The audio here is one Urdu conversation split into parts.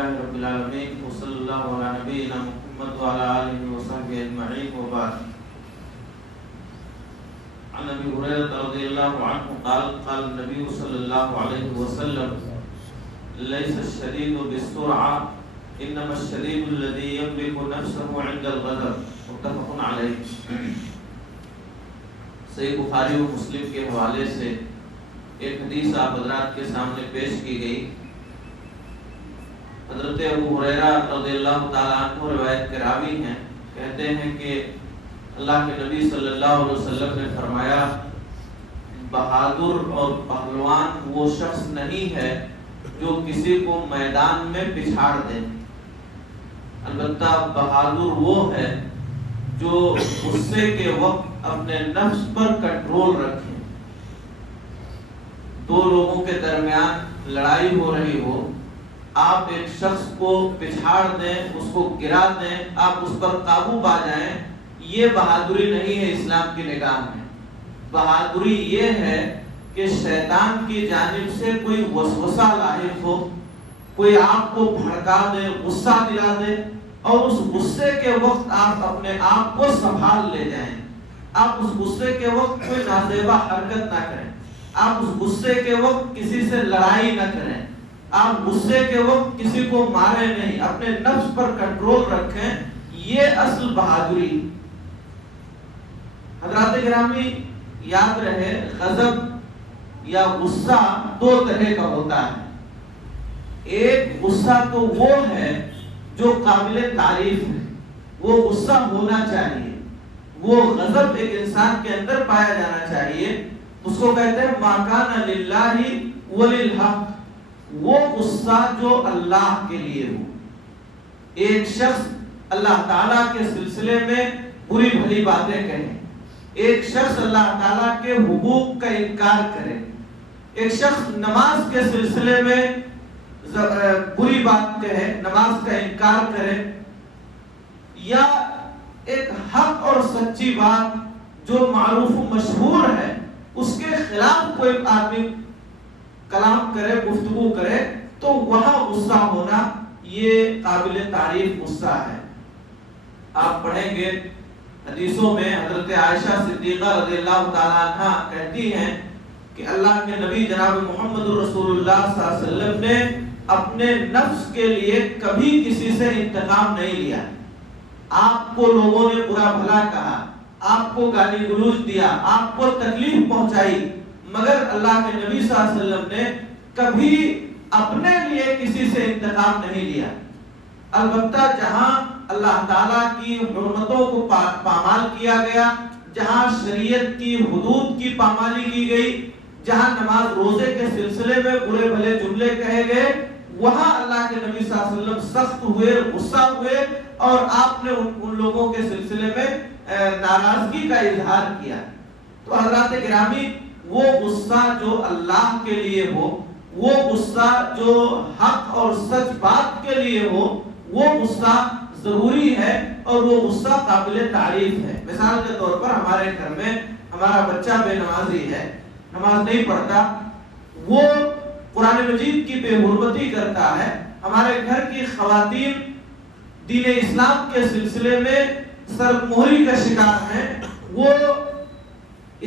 لله رب العالمين وصلى الله على نبينا محمد وعلى آله وصحبه أجمعين وبعد. عن أبي هريرة رضي الله عنه قال قال النبي صلى الله عليه وسلم ليس الشديد بالسرعة انما الشديد الذي يملك نفسه عند الغضب. متفق علیہ. صحیح بخاری و مسلم کے حوالے سے ایک حدیث آپ حضرات کے سامنے پیش کی گئی. حضرت ابو ہریرہ رضی اللہ تعالیٰ عنہ روایت کے راوی ہیں. کہتے ہیں کہ اللہ کے نبی صلی اللہ علیہ وسلم نے فرمایا بہادر اور پہلوان وہ شخص نہیں ہے جو کسی کو میدان میں پچھاڑ دے، البتہ بہادر وہ ہے جو غصے کے وقت اپنے نفس پر کنٹرول رکھے. دو لوگوں کے درمیان لڑائی ہو رہی ہو، آپ ایک شخص کو پچھاڑ دیں، اس کو گرا دیں، آپ اس پر قابو پا جائیں، یہ بہادری نہیں ہے اسلام کی نگاہ میں. بہادری یہ ہے کہ شیطان کی جانب سے کوئی وسوسہ لاحق ہو، کوئی آپ کو بھڑکا دے، غصہ دلا دے، اور اس غصے کے وقت آپ اپنے آپ کو سنبھال لے جائیں. آپ اس غصے کے وقت کوئی نازیبا حرکت نہ کریں، آپ اس غصے کے وقت کسی سے لڑائی نہ کریں، آپ غصے کے وقت کسی کو مارے نہیں، اپنے نفس پر کنٹرول رکھیں. یہ اصل بہادری. حضرات گرامی یاد رہے، غضب یا غصہ دو طرح کا ہوتا ہے. ایک غصہ تو وہ ہے جو قابل تعریف ہے، وہ غصہ ہونا چاہیے، وہ غضب ایک انسان کے اندر پایا جانا چاہیے. اس کو کہتے ہیں ما کان للہ وللحق، وہ غصہ جو اللہ کے لیے ہو. ایک شخص اللہ تعالیٰ کے سلسلے میں بری بھلی باتیں کہے، ایک شخص اللہ تعالیٰ کے حقوق کا انکار کرے، ایک شخص نماز کے سلسلے میں بری بات کہے، نماز کا انکار کرے، یا ایک حق اور سچی بات جو معروف و مشہور ہے اس کے خلاف کوئی آدمی کلام کرے، گفتگو کرے، تو وہاں غصہ ہونا یہ قابل تعریف غصہ ہے. آپ پڑھیں گے حدیثوں میں حضرت عائشہ صدیقہ رضی اللہ تعالیٰ عنہ کہتی ہیں کہ اللہ کے نبی جناب محمد رسول اللہ صلی اللہ علیہ وسلم نے اپنے نفس کے لیے کبھی کسی سے انتقام نہیں لیا. آپ کو لوگوں نے برا بھلا کہا، آپ کو گالی گلوچ دیا، آپ کو تکلیف پہنچائی، مگر اللہ کے نبی صلی اللہ علیہ وسلم نے کبھی اپنے لیے کسی سے انتقام نہیں لیا. البتہ جہاں اللہ تعالیٰ کی حرمتوں کو پامال کیا گیا، جہاں شریعت کی حدود کی پامالی کی گئی، جہاں نماز روزے کے سلسلے میں برے بھلے جملے کہے گئے، وہاں اللہ کے نبی صلی اللہ علیہ وسلم سخت ہوئے، غصہ ہوئے، اور آپ نے ان لوگوں کے سلسلے میں ناراضگی کا اظہار کیا. تو حضرات گرامی وہ غصہ جو اللہ کے لیے ہو، وہ غصہ جو حق اور سچ بات کے لیے ہو، وہ غصہ ضروری ہے اور وہ غصہ قابل تعریف ہے. مثال کے طور پر ہمارے گھر میں ہمارا بچہ بے نمازی ہے، نماز نہیں پڑھتا، وہ قرآن مجید کی بے حرمتی کرتا ہے، ہمارے گھر کی خواتین دین اسلام کے سلسلے میں سرمہری کا شکار ہیں، وہ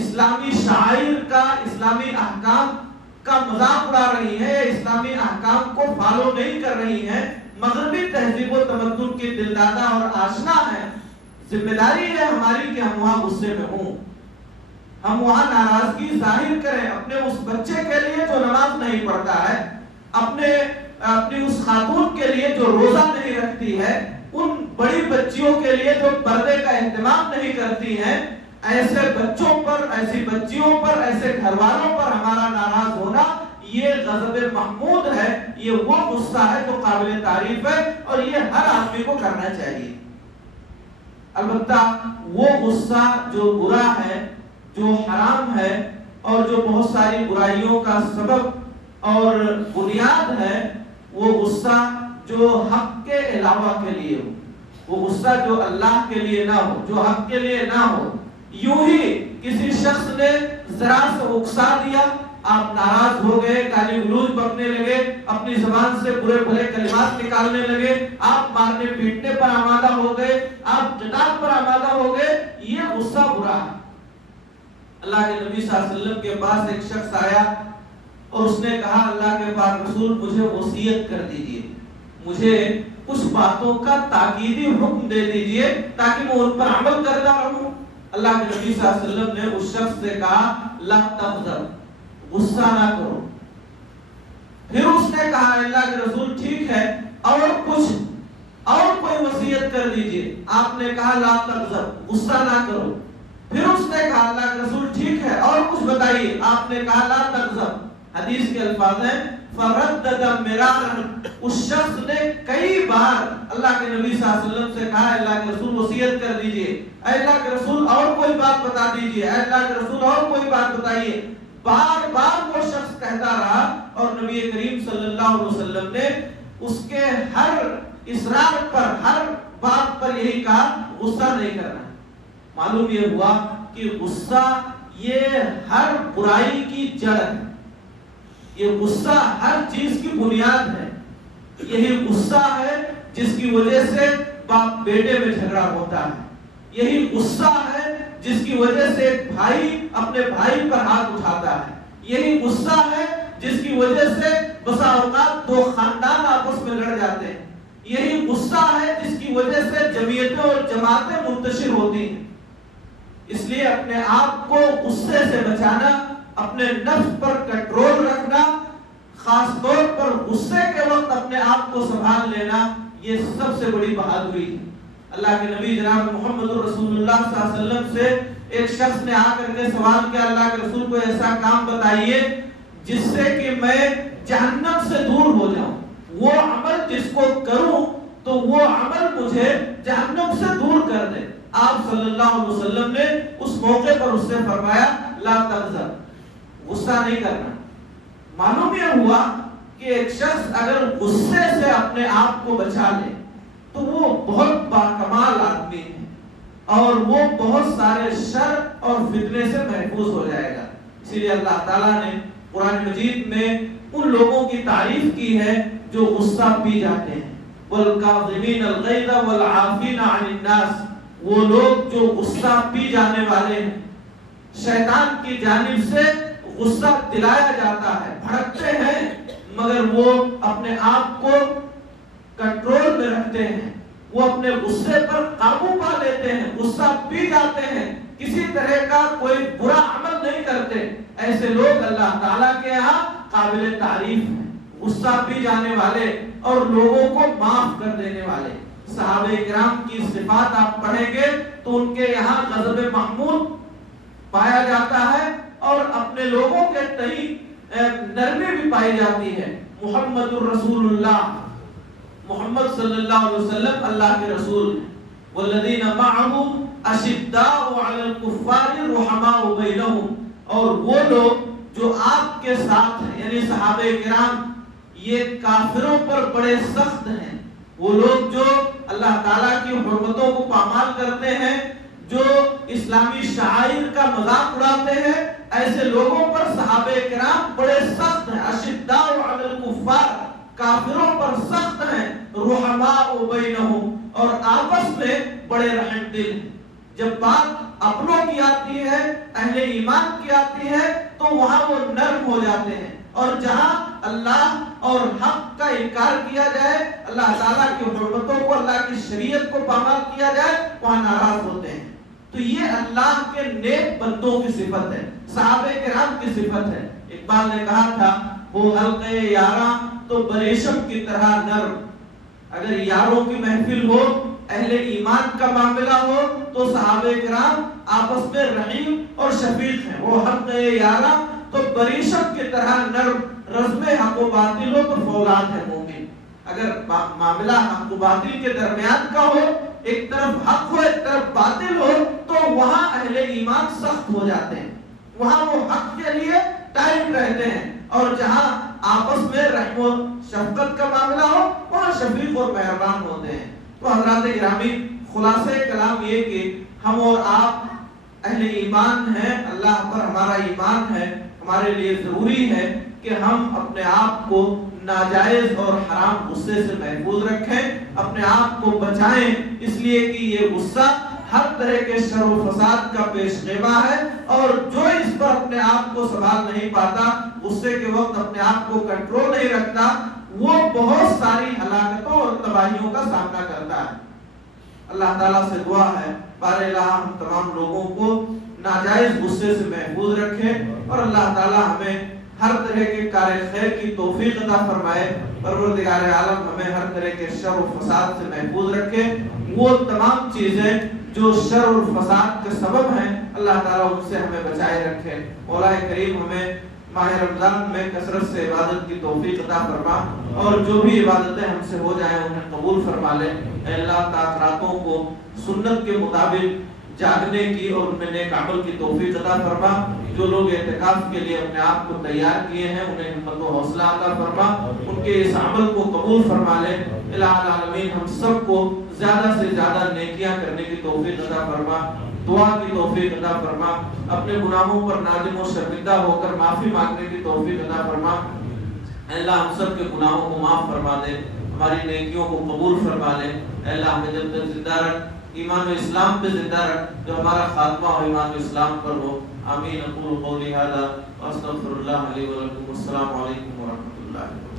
اسلامی شعائر کا، اسلامی احکام کا مذاق اڑا رہی ہے، اسلامی احکام کو فالو نہیں کر رہی ہیں، مغربی تہذیب و تمدن کی دلدادہ اور آشنا ہے. ذمہ داری ہے ہماری کہ ہم وہاں غصے میں ہوں، ہم وہاں ناراضگی ظاہر کریں اپنے اس بچے کے لیے جو نماز نہیں پڑھتا ہے، اپنی اس خاتون کے لیے جو روزہ نہیں رکھتی ہے، ان بڑی بچیوں کے لیے جو پردے کا اہتمام نہیں کرتی ہیں. ایسے بچوں پر، ایسی بچیوں پر، ایسے گھر والوں پر ہمارا ناراض ہونا یہ غضب محمود ہے. یہ وہ غصہ ہے جو قابل تعریف ہے اور یہ ہر آدمی کو کرنا چاہیے. البتہ وہ غصہ جو برا ہے، جو حرام ہے اور جو بہت ساری برائیوں کا سبب اور بنیاد ہے، وہ غصہ جو حق کے علاوہ کے لیے ہو، وہ غصہ جو اللہ کے لیے نہ ہو، جو حق کے لیے نہ ہو. یوں ہی کسی شخص نے ذرا سے اکسا دیا، آپ ناراض ہو گئے، گالی گلوچ بکنے لگے، اپنی زبان سے برے بھلے کلمات نکالنے لگے، آپ مارنے پیٹنے پر آمادہ ہو گئے، آپ جدال پر آمادہ ہو گئے، یہ غصہ برا ہے۔ اللہ کے نبی صلی اللہ علیہ وسلم کے پاس ایک شخص آیا اور اس نے کہا اللہ کے پاک رسول مجھے وصیت کر دیجئے، مجھے کچھ باتوں کا تاکیدی حکم دے دیجئے تاکہ میں ان پر عمل کرتا رہوں۔ اللہ کے نبی صلی اللہ علیہ وسلم نے اس شخص سے کہا لا تغضب، غصہ نہ کرو۔ پھر اس نے کہا اللہ کے رسول ٹھیک ہے اور کوئی وصیت کر دیجئے۔ آپ نے کہا لا تغضب، غصہ نہ کرو۔ پھر اس نے کہا اللہ کے رسول ٹھیک ہے اور کچھ بتائیے۔ آپ نے کہا لا تغضب۔ حدیث کے الفاظ ہیں فردد مرارا، اس شخص نے کئی بار اللہ کے نبی صلی اللہ علیہ وسلم سے کہا اللہ کے رسول وصیت کر دیجئے، اے اللہ کے رسول اور کوئی بات بتا دیجئے، اے اللہ کے رسول اور کوئی بات بتائیے۔ بار بار وہ شخص کہتا رہا اور نبی کریم صلی اللہ علیہ وسلم نے اس کے ہر اصرار پر، ہر بات پر یہی کہا غصہ نہیں کرنا۔ معلوم یہ ہوا کہ غصہ یہ ہر برائی کی جڑ ہے، یہ غصہ ہر چیز کی بنیاد ہے۔ یہی غصہ ہے جس کی وجہ سے باپ بیٹے میں جھگڑا ہوتا ہے، یہی غصہ ہے جس کی وجہ سے ایک بھائی اپنے بھائی پر ہاتھ اٹھاتا ہے، یہی غصہ ہے جس کی وجہ سے بسا اوقات دو خاندان آپس میں لڑ جاتے ہیں، یہی غصہ ہے جس کی وجہ سے جمعیتیں اور جماعتیں منتشر ہوتی ہیں۔ اس لیے اپنے آپ کو غصے سے بچانا، اپنے نفس پر کنٹرول رکھنا، خاص طور پر غصے کے وقت اپنے آپ کو سنبھال لینا، یہ سب سے بڑی بہادری ہے۔ اللہ کے نبی جناب محمد رسول اللہ صلی اللہ علیہ وسلم سے ایک شخص نے آ کر کے سوال کیا اللہ کے رسول کو ایسا کام بتائیے جس سے کہ میں جہنم سے دور ہو جاؤں، وہ عمل جس کو کروں تو وہ عمل مجھے جہنم سے دور کر دے۔ آپ صلی اللہ علیہ وسلم نے اس موقع پر اس سے فرمایا لا تغضب، غصہ نہیں کرنا۔ معلوم یہ ہوا کہ ایک شخص اگر غصے سے اپنے آپ کو بچا لے تو وہ بہت باکمال آدمی ہے اور وہ بہت سارے شر اور فتنے سے محفوظ ہو جائے گا۔ اسی لیے اللہ تعالیٰ نے قرآن مجید میں ان لوگوں کی تعریف کی ہے جو غصہ پی جاتے ہیں، وَالْكَاظِمِينَ الْغَيْظَ وَالْعَافِينَ عَنِ النَّاسِ، وہ لوگ جو غصہ پی جانے والے ہیں، شیطان کی جانب سے غصہ دلایا جاتا ہے، بھڑکتے ہیں مگر وہ اپنے آپ کو کنٹرول میں رکھتے ہیں، وہ اپنے غصے پر قابو پا لیتے ہیں، غصہ پی جاتے ہیں، کسی طرح کا کوئی برا عمل نہیں کرتے۔ ایسے لوگ اللہ تعالیٰ کے یہاں قابل تعریف ہیں، غصہ پی جانے والے اور لوگوں کو معاف کر دینے والے۔ صحابہ کرام کی صفات آپ پڑھیں گے تو ان کے یہاں غضب محمود پایا جاتا ہے اور اپنے لوگوں کے تئیں نرمی بھی پائی جاتی ہے۔ محمد الرسول اللہ، محمد صلی اللہ علیہ وسلم اللہ کے رسول ہیں۔ والذین معه اشداء علی الکفار رحماء بینہم، اور وہ لوگ جو آپ کے ساتھ ہیں یعنی صحابہ کرام یہ کافروں پر بڑے سخت ہیں، وہ لوگ جو اللہ تعالیٰ کی حرمتوں کو پامال کرتے ہیں، جو اسلامی شعائر کا مذاق اڑاتے ہیں، ایسے لوگوں پر صحابہ کرام بڑے سخت ہیں۔ اشداء علی الکفار، کافروں پر سخت ہیں، رحماء بینہم، اور آپس میں بڑے رحم دل ہیں۔ جب بات اپنوں کی آتی ہے، اہل ایمان کی آتی ہے تو وہاں وہ نرم ہو جاتے ہیں، اور جہاں اللہ اور حق کا انکار کیا جائے، اللہ تعالیٰ کی حرمتوں کو، اللہ کی شریعت کو پامال کیا جائے، وہاں ناراض ہوتے ہیں۔ تو یہ اللہ کے نیک بندوں کی صفت ہے، صحابہ کرام کی صفت ہے۔ اقبال نے کہا تھا وہ حلقے یاراں تو بریشم کی طرح نرم۔ اگر یاروں کی محفل ہو، اہل ایمان کا معاملہ ہو تو صحابہ کرام آپس میں رحیم اور شفیق ہیں۔ وہ حلقے یاراں تو بریشم کی طرح نرم، رزم حق و باطل ہو تو فولاد ہے مومن۔ اگر معاملہ حق و باطل کے درمیان کا ہو، ایک طرف حق ہو ایک طرف باطل ہو، تو وہاں اہل ایمان سخت ہو جاتے ہیں، وہاں وہ حق کے لیے ٹائم رہتے ہیں، اور جہاں آپس میں رحم و شفقت کا معاملہ ہو وہاں شفیق اور مہربان ہوتے ہیں۔ تو حضرات گرامی، خلاصہ کلام یہ کہ ہم اور آپ اہل ایمان ہیں، اللہ پر ہمارا ایمان ہے، ہمارے لیے ضروری ہے کہ ہم اپنے آپ کو ناجائز اور حرام غصے سے محفوظ رکھیں، اپنے آپ کو بچائیں، اس لیے کہ یہ غصہ ہر طرح کے شر و فساد کا پیش خیمہ ہے، اور جو اس پر اپنے آپ کو سنبھال نہیں پاتا، غصے کے وقت اپنے آپ کو کنٹرول نہیں رکھتا، وہ بہت ساری ہلاکتوں اور تباہیوں کا سامنا کرتا ہے۔ اللہ تعالیٰ سے دعا ہے بار الہ ہم تمام لوگوں کو ناجائز غصے سے محفوظ رکھے، اور اللہ تعالیٰ ہمیں ہر طرح کے کار خیر کی توفیق عطا فرمائے۔ پروردگار عالم ہمیں ہر طرح کے شر و فساد سے محفوظ رکھے، وہ تمام چیزیں جو شر اور فساد کے سبب ہیں اللہ تعالیٰ ان سے ہمیں بچائے رکھے۔ مولا کریم ہمیں ماہ رمضان میں کثرت سے عبادت کی توفیق عطا فرما، اور جو بھی عبادتیں ہم سے ہو جائیں انہیں قبول فرما لے۔ اے اللہ راتوں کو سنت کے مطابق جاگنے کی اور ان میں نیک عمل کی توفیق عطا فرما۔ جو لوگ اعتکاف کے لیے اپنے آپ کو تیار کیے ہیں انہیں ہمت و حوصلہ عطا فرما، ان کے اس عمل کو قبول فرما لے۔ الہ العالمین ہم سب کو زیادہ سے زیادہ نیکیاں کرنے کی توفیق عطا فرما، دعا کی توفیق عطا فرما، اپنے گناہوں پر نادم و شرمندہ ہو کر معافی مانگنے کی توفیق عطا فرما۔ اے اللہ ہم سب کے گناہوں کو معاف فرما دے، ہماری نیکیوں کو قبول فرما لے۔ اے اللہ ہمیں جب تک زندہ رکھ، ایمان و اسلام پہ زندہ رکھ، جو ہمارا خاتمہ ہو ایمان و اسلام پر ہو۔ آمین۔ اقول قولی ھذا واستغفر اللہ لی ولکم۔ السلام علیکم ورحمۃ اللہ۔